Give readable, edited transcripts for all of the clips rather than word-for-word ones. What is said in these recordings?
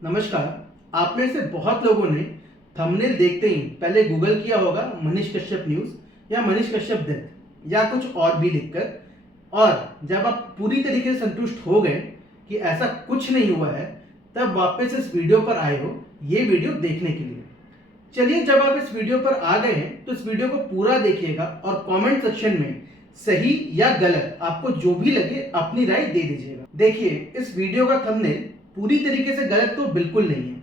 नमस्कार। आप में से बहुत लोगों ने थंबनेल देखते ही पहले गूगल किया होगा मनीष कश्यप न्यूज़ या मनीष कश्यप डेथ या कुछ और भी लिखकर, और जब आप पूरी तरीके से संतुष्ट हो गए कि ऐसा कुछ नहीं हुआ है, तब वापस इस वीडियो पर आए हो ये वीडियो देखने के लिए। चलिए, जब आप इस वीडियो पर आ गए हैं तो इस वीडियो को पूरा देखिएगा और कमेंट सेक्शन में सही या गलत आपको जो भी लगे अपनी राय दे दीजिएगा। देखिए, इस वीडियो का थंबनेल पूरी तरीके से गलत तो बिल्कुल नहीं है,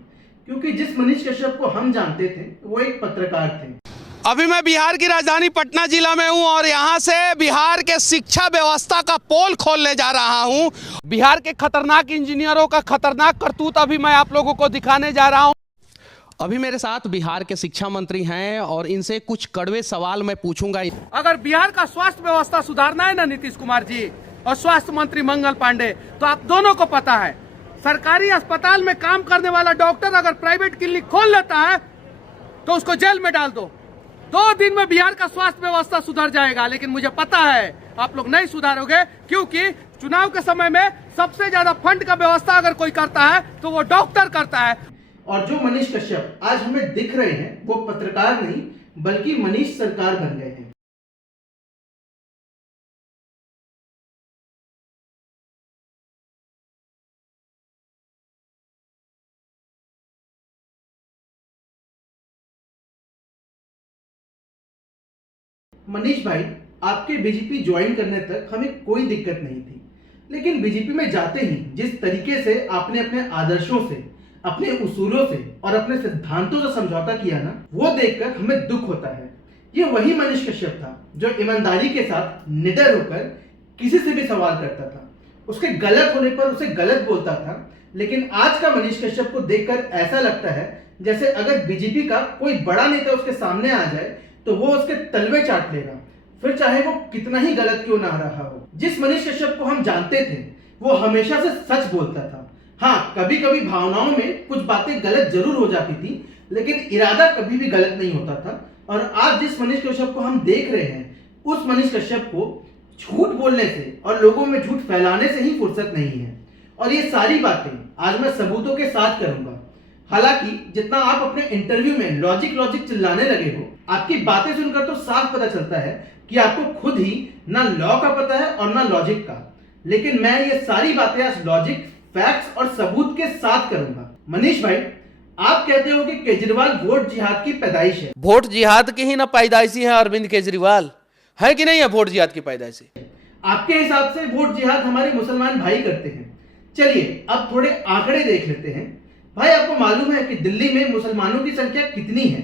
क्योंकि जिस मनीष कश्यप को हम जानते थे वो एक पत्रकार थे। अभी मैं बिहार की राजधानी पटना जिला में हूं और यहां से बिहार के शिक्षा व्यवस्था का पोल खोलने जा रहा हूं। बिहार के खतरनाक इंजीनियरों का खतरनाक करतूत अभी मैं आप लोगों को दिखाने जा रहा हूं। अभी मेरे साथ बिहार के शिक्षा मंत्री हैं और इनसे कुछ कड़वे सवाल मैं पूछूंगा। अगर बिहार का स्वास्थ्य व्यवस्था सुधारना है ना नीतीश कुमार जी और स्वास्थ्य मंत्री मंगल पांडे, तो आप दोनों को पता है, सरकारी अस्पताल में काम करने वाला डॉक्टर अगर प्राइवेट क्लिनिक खोल लेता है तो उसको जेल में डाल दो। 2 दिन में बिहार का स्वास्थ्य व्यवस्था सुधर जाएगा। लेकिन मुझे पता है आप लोग नहीं सुधारोगे, क्योंकि चुनाव के समय में सबसे ज्यादा फंड का व्यवस्था अगर कोई करता है तो वो डॉक्टर करता है। और जो मनीष कश्यप आज हमें दिख रहे हैं वो पत्रकार नहीं बल्कि मनीष सरकार बन गए हैं। मनीष भाई, आपके बीजेपी ज्वाइन करने तक हमें कोई दिक्कत नहीं थी, लेकिन बीजेपी में जाते ही जिस तरीके से आपने अपने आदर्शों से, अपने उसूलों से और अपने सिद्धांतों से समझौता किया ना, वो देखकर हमें दुख होता है। ये वही मनीष कश्यप था जो ईमानदारी के साथ निडर होकर किसी से भी सवाल करता था, उसके गलत होने पर उसे गलत बोलता था। लेकिन आज का मनीष कश्यप को देखकर ऐसा लगता है जैसे अगर बीजेपी का कोई बड़ा नेता उसके सामने आ जाए तो वो उसके तलवे चाट लेगा, फिर चाहे वो कितना ही गलत क्यों ना रहा हो। जिस मनीष कश्यप को हम जानते थे वो हमेशा से सच बोलता था। हाँ, कभी कभी भावनाओं में कुछ बातें गलत जरूर हो जाती थी, लेकिन इरादा कभी भी गलत नहीं होता था। और आज जिस मनीष कश्यप को हम देख रहे हैं, उस मनीष कश्यप को झूठ बोलने से और लोगों में झूठ फैलाने से ही फुर्सत नहीं है। और ये सारी बातें आज मैं सबूतों के साथ करूंगा। हालांकि जितना आप अपने इंटरव्यू में लॉजिक चिल्लाने लगे हो, आपकी बातें सुनकर तो साफ पता चलता है कि आपको खुद ही ना लॉ का पता है और ना लॉजिक का। लेकिन मैं ये सारी बातें आज लॉजिक, फैक्ट्स और सबूत के साथ करूंगा। मनीष भाई, आप कहते हो कि केजरीवाल वोट जिहाद की पैदाइश है। वोट जिहाद की ही ना पैदाइशी है अरविंद केजरीवाल, है कि नहीं है वोट जिहाद की पैदाइशी? आपके हिसाब से वोट जिहाद हमारे मुसलमान भाई करते हैं। चलिए अब थोड़े आंकड़े देख लेते हैं। भाई, आपको मालूम है कि दिल्ली में मुसलमानों की संख्या कितनी है?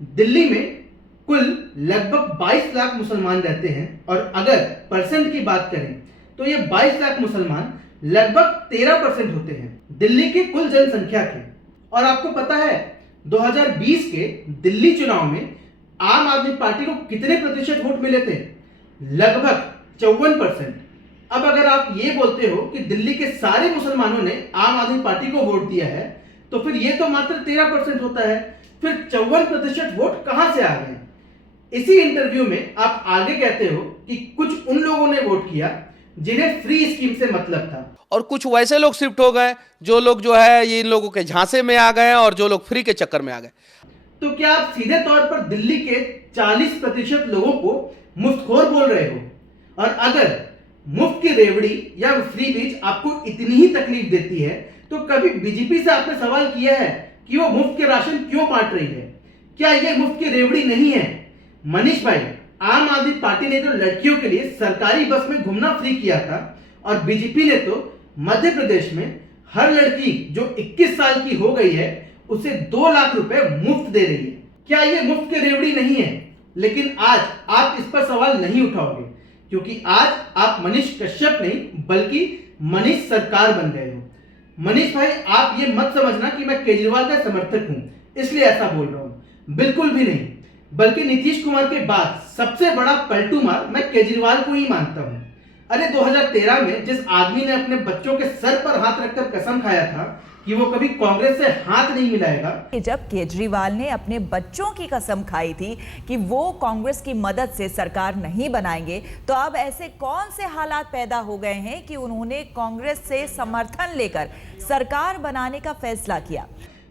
दिल्ली में कुल लगभग 22 लाख मुसलमान रहते हैं, और अगर परसेंट की बात करें तो ये 22 लाख मुसलमान लगभग 13% होते हैं दिल्ली की कुल जनसंख्या के। और आपको पता है 2020 के दिल्ली चुनाव में आम आदमी पार्टी को कितने प्रतिशत वोट मिले थे? लगभग 54%। अब अगर आप ये बोलते हो कि दिल्ली के सारे मुसलमानों ने आम आदमी पार्टी को वोट दिया है, तो फिर ये तो मात्र 13% होता है। फिर 54% वोट कहां से आ गए? इसी इंटरव्यू में आप आगे कहते हो कि कुछ उन लोगों ने वोट किया जिन्हें फ्री स्कीम से मतलब था, और कुछ वैसे लोग शिफ्ट हो गए जो लोग जो है ये इन लोगों के झांसे में आ गए और जो लोग फ्री के चक्कर में आ गए। तो क्या आप सीधे तौर पर दिल्ली के 40% लोगों को मुफ्तखोर बोल रहे हो? और अगर मुफ्त की रेवड़ी या फ्री बीज आपको इतनी ही तकलीफ देती है, तो कभी बीजेपी से आपने सवाल किया है कि वो मुफ्त के राशन क्यों बांट रही है? क्या ये मुफ्त की रेवड़ी नहीं है? मनीष भाई, आम आदमी पार्टी ने तो लड़कियों के लिए सरकारी बस में घूमना फ्री किया था, और बीजेपी ने तो मध्य प्रदेश में हर लड़की जो 21 साल की हो गई है उसे 2 लाख रुपए मुफ्त दे रही है। क्या ये मुफ्त की रेवड़ी नहीं है? लेकिन आज आप इस पर सवाल नहीं उठाओगे, क्योंकि आज आप मनीष कश्यप नहीं बल्कि मनीष सरकार बन गए हो। मनीष भाई, आप ये मत समझना कि मैं केजरीवाल का समर्थक हूं इसलिए ऐसा बोल रहा हूं, बिल्कुल भी नहीं। बल्कि नीतीश कुमार के बाद सबसे बड़ा पलटू मार मैं केजरीवाल को ही मानता हूं। अरे 2013 में जिस आदमी ने अपने बच्चों के सर पर हाथ रखकर कसम खाया था कि वो कभी कांग्रेस से हाथ नहीं मिलाएगा। जब केजरीवाल ने अपने बच्चों की कसम खाई थी कि वो कांग्रेस की मदद से सरकार नहीं बनाएंगे, तो अब ऐसे कौन से हालात पैदा हो गए हैं कि उन्होंने कांग्रेस से समर्थन लेकर सरकार बनाने का फैसला किया।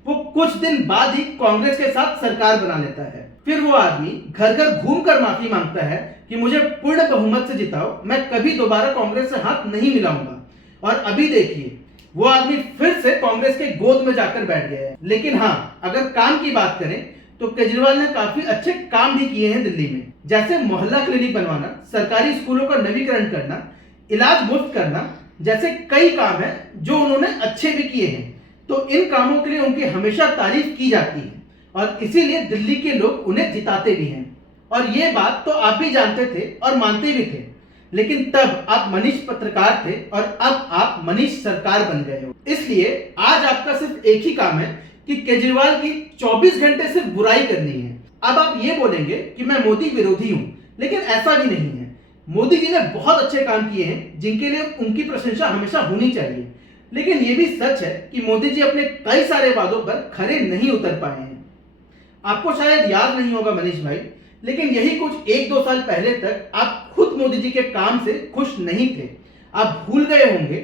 वो कुछ दिन बाद ही कांग्रेस के साथ सरकार बना लेता है। फिर वो आदमी घर घर घूमकर माफी मांगता है कि मुझे पूर्ण बहुमत से जिताओ, मैं कभी दोबारा कांग्रेस से हाथ नहीं मिलाऊंगा। और अभी देखिए, वो आदमी फिर से कांग्रेस के गोद में जाकर बैठ गया है। लेकिन हाँ, अगर काम की बात करें तो केजरीवाल ने काफी अच्छे काम भी किए हैं दिल्ली में, जैसे मोहल्ला क्लिनिक बनवाना, सरकारी स्कूलों का नवीकरण करना, इलाज मुफ्त करना, जैसे कई काम हैं जो उन्होंने अच्छे भी किए हैं। तो इन कामों के लिए उनकी हमेशा तारीफ की जाती है और इसीलिए दिल्ली के लोग उन्हें जिताते भी हैं। और ये बात तो आप भी जानते थे और मानते भी थे, लेकिन तब आप मनीष पत्रकार थे और अब आप मनीष सरकार बन गए हो। इसलिए आज आपका सिर्फ एक ही काम है कि केजरीवाल की 24 घंटे सिर्फ बुराई करनी है। अब आप ये बोलेंगे कि मैं मोदी विरोधी हूं, लेकिन ऐसा भी नहीं है। मोदी जी ने बहुत अच्छे काम किए हैं जिनके लिए उनकी प्रशंसा हमेशा होनी चाहिए। लेकिन ये भी सच है कि मोदी जी अपने कई सारे वादों पर खरे नहीं उतर पाए हैं। आपको शायद याद नहीं होगा मनीष भाई, लेकिन यही कुछ 1-2 साल पहले तक आप खुद मोदी जी के काम से खुश नहीं थे। आप भूल गए होंगे,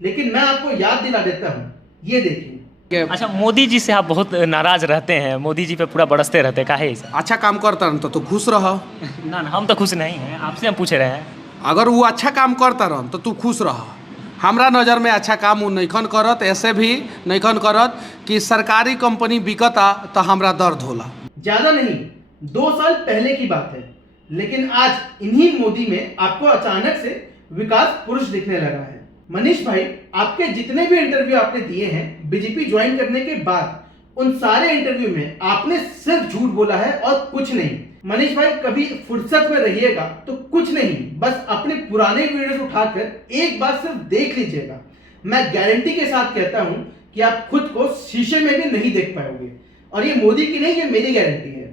लेकिन मैं आपको याद दिला देता हूं। ये देखिए। अच्छा, मोदी जी से आप बहुत नाराज रहते हैं, मोदी जी पे पूरा बरसते रहते हैं, काहे ऐसा? अच्छा काम करता रह तो खुश रह। ना हम तो खुश नहीं हैं, आपसे हम पूछ रहे हैं। अगर वो अच्छा काम करता रह तो तू खुश रह। हमरा नज़र में अच्छा काम वो नैखन करत, ऐसे भी नैखन करत कि सरकारी कंपनी बिकता तो हमरा दर्द होला। ज्यादा नहीं, 2 साल पहले की बात है, लेकिन आज इन्हीं मोदी में आपको अचानक से विकास पुरुष दिखने लगा है। मनीष भाई, आपके जितने भी इंटरव्यू आपने दिए हैं बीजेपी ज्वाइन करने के बाद, उन सारे इंटरव्यू में आपने सिर्फ झूठ बोला है और कुछ नहीं। मनीष भाई, कभी फुर्सत में रहिएगा तो कुछ नहीं, बस अपने पुराने वीडियोस उठाकर एक बार सिर्फ देख लीजिएगा। मैं गारंटी के साथ कहता हूं कि आप खुद को शीशे में भी नहीं देख पाओगे। और ये मोदी की नहीं, ये मेरी गारंटी है।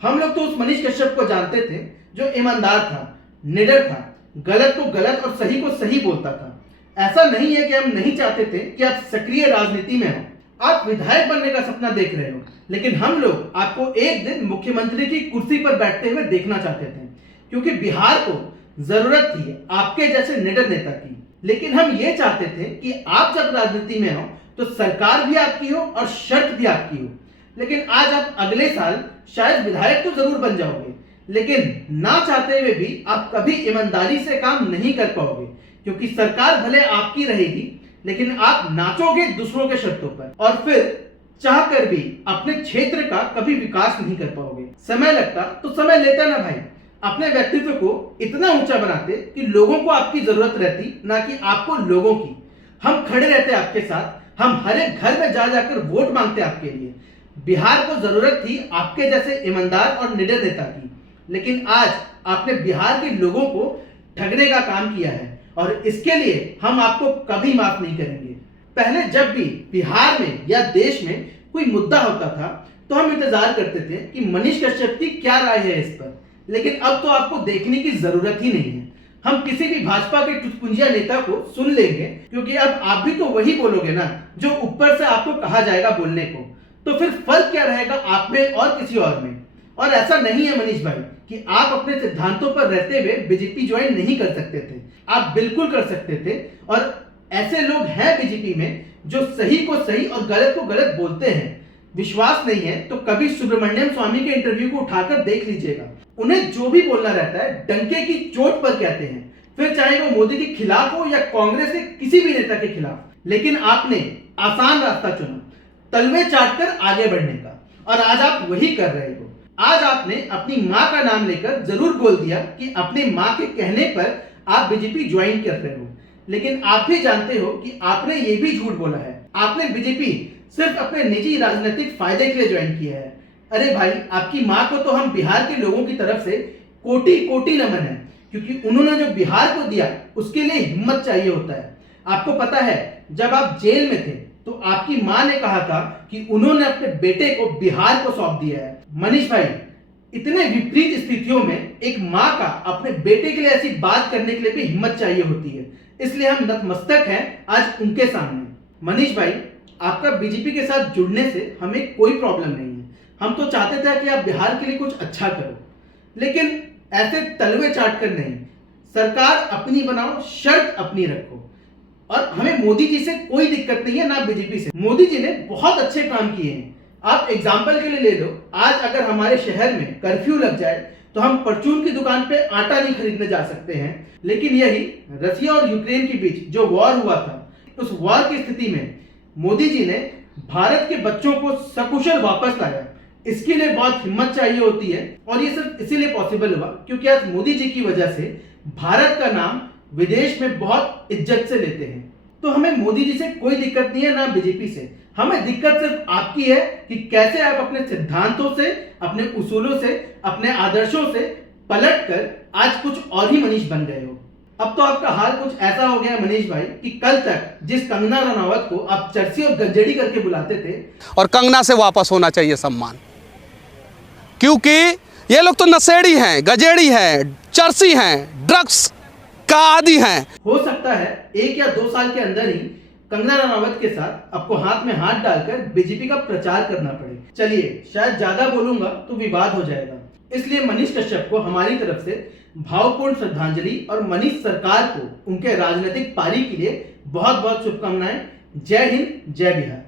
हम लोग तो उस मनीष कश्यप को जानते थे जो ईमानदार था, निडर था, गलत को गलत और सही को सही बोलता था। ऐसा नहीं है कि हम नहीं चाहते थे कि आप सक्रिय राजनीति में हो, आप विधायक बनने का सपना देख रहे हो, लेकिन हम लोग आपको एक दिन मुख्यमंत्री की कुर्सी पर बैठते हुए देखना चाहते थे, क्योंकि बिहार को जरूरत थी आपके जैसे निडर नेता की। लेकिन हम ये चाहते थे कि आप जब राजनीति में हो तो सरकार भी आपकी हो और शर्त भी आपकी हो। लेकिन आज आप अगले साल शायद विधायक तो जरूर बन जाओगे, लेकिन ना चाहते हुए भी आप कभी ईमानदारी से काम नहीं कर पाओगे, क्योंकि सरकार भले आपकी रहेगी, लेकिन आप नाचोगे दूसरों के शर्तों पर, और फिर चाहकर भी अपने क्षेत्र का कभी विकास नहीं कर पाओगे। समय लगता तो समय लेता ना भाई, अपने व्यक्तित्व को इतना ऊंचा बनाते कि लोगों को आपकी जरूरत रहती, ना कि आपको लोगों की। हम खड़े रहते आपके साथ, हम हर एक घर में जा जाकर वोट मांगते आपके लिए। बिहार को जरूरत थी आपके जैसे ईमानदार और निडर नेता की, लेकिन आज आपने बिहार के लोगों को ठगने का काम किया है और इसके लिए हम आपको कभी माफ नहीं करेंगे। पहले जब भी बिहार में या देश में कोई मुद्दा होता था तो हम इंतजार करते थे कि मनीष कश्यप की क्या राय है इस पर, लेकिन अब तो आपको देखने की जरूरत ही नहीं है। हम किसी भी भाजपा के चुटपुंजिया नेता को सुन लेंगे, क्योंकि अब आप भी तो वही बोलोगे ना जो ऊपर से आपको कहा जाएगा बोलने को। तो फिर फर्क क्या रहेगा आप में और किसी और में? और ऐसा नहीं है मनीष भाई कि आप अपने सिद्धांतों पर रहते हुए बीजेपी ज्वाइन नहीं कर सकते थे, आप बिल्कुल कर सकते थे। और ऐसे लोग हैं बीजेपी में जो सही को सही और गलत को गलत बोलते हैं। विश्वास नहीं है तो कभी सुब्रमण्यम स्वामी के इंटरव्यू को उठाकर देख लीजिएगा। उन्हें जो भी बोलना रहता है डंके की चोट पर कहते हैं, फिर चाहे वो मोदी के खिलाफ हो या कांग्रेस के किसी भी नेता के खिलाफ। लेकिन आपने आसान रास्ता चुना, तलवे चाटकर आगे बढ़ने का, और आज आप वही कर रहे हो। आज आपने अपनी मां का नाम लेकर जरूर बोल दिया कि अपनी मां के कहने पर आप बीजेपी ज्वाइन कर रहे हो, लेकिन आप भी जानते हो कि आपने ये भी झूठ बोला है। आपने बीजेपी सिर्फ अपने निजी राजनीतिक फायदे के लिए ज्वाइन किया है। अरे भाई, आपकी मां को तो हम बिहार के लोगों की तरफ से कोटि कोटि नमन है, क्योंकि उन्होंने जो बिहार को दिया उसके लिए हिम्मत चाहिए होता है। आपको पता है, जब आप जेल में थे तो आपकी मां ने कहा था कि उन्होंने अपने बेटे को बिहार को सौंप दिया है। मनीष भाई, इतने विपरीत स्थितियों में एक मां का अपने बेटे के लिए ऐसी बात करने के लिए भी हिम्मत चाहिए होती है। इसलिए हम नतमस्तक हैं आज उनके सामने। मनीष भाई, आपका बीजेपी के साथ जुड़ने से हमें कोई प्रॉब्लम नहीं है। हम तो चाहते थे कि आप बिहार के लिए कुछ अच्छा करो, लेकिन ऐसे तलवे चाट कर नहीं। सरकार अपनी बनाओ, शर्त अपनी रखो। और हमें मोदी जी से कोई दिक्कत नहीं है, ना बीजेपी से। मोदी जी ने बहुत अच्छे काम किए हैं। आप एग्जाम्पल के लिए ले लो, आज अगर हमारे शहर में कर्फ्यू लग जाए तो हम परचून की दुकान पे आटा नहीं खरीदने जा सकते हैं। लेकिन यही रसिया और यूक्रेन के बीच जो वॉर हुआ था, उस वॉर की स्थिति में मोदी जी ने भारत के बच्चों को सकुशल वापस लाया। इसके लिए बहुत हिम्मत चाहिए होती है, और ये सिर्फ इसीलिए पॉसिबल हुआ क्योंकि आज मोदी जी की वजह से भारत का नाम विदेश में बहुत इज्जत से लेते हैं। तो हमें मोदी जी से कोई दिक्कत नहीं है, ना बीजेपी से। हमें दिक्कत सिर्फ आपकी है कि कैसे आप अपने सिद्धांतों से, अपने उसूलों से, अपने आदर्शों से पलटकर आज कुछ और ही मनीष बन गए हो। अब तो आपका हाल कुछ ऐसा हो गया मनीष भाई कि कल तक जिस कंगना रनावत को आप चर्सी और गंजेड़ी करके बुलाते थे, और कंगना से वापस होना चाहिए सम्मान, क्योंकि ये लोग तो नशेड़ी हैं, गजेड़ी हैं, चर्सी हैं, ड्रग्स का आदी हैं। हो सकता है 1 या 2 साल के अंदर ही कंगना रनावत के साथ आपको हाथ में हाथ डालकर बीजेपी का प्रचार करना पड़े। चलिए, शायद ज्यादा बोलूंगा तो विवाद हो जाएगा, इसलिए मनीष कश्यप को हमारी तरफ से भावपूर्ण श्रद्धांजलि और मनीष सरकार को उनके राजनीतिक पारी के लिए बहुत बहुत शुभकामनाएं। जय हिंद, जय बिहार।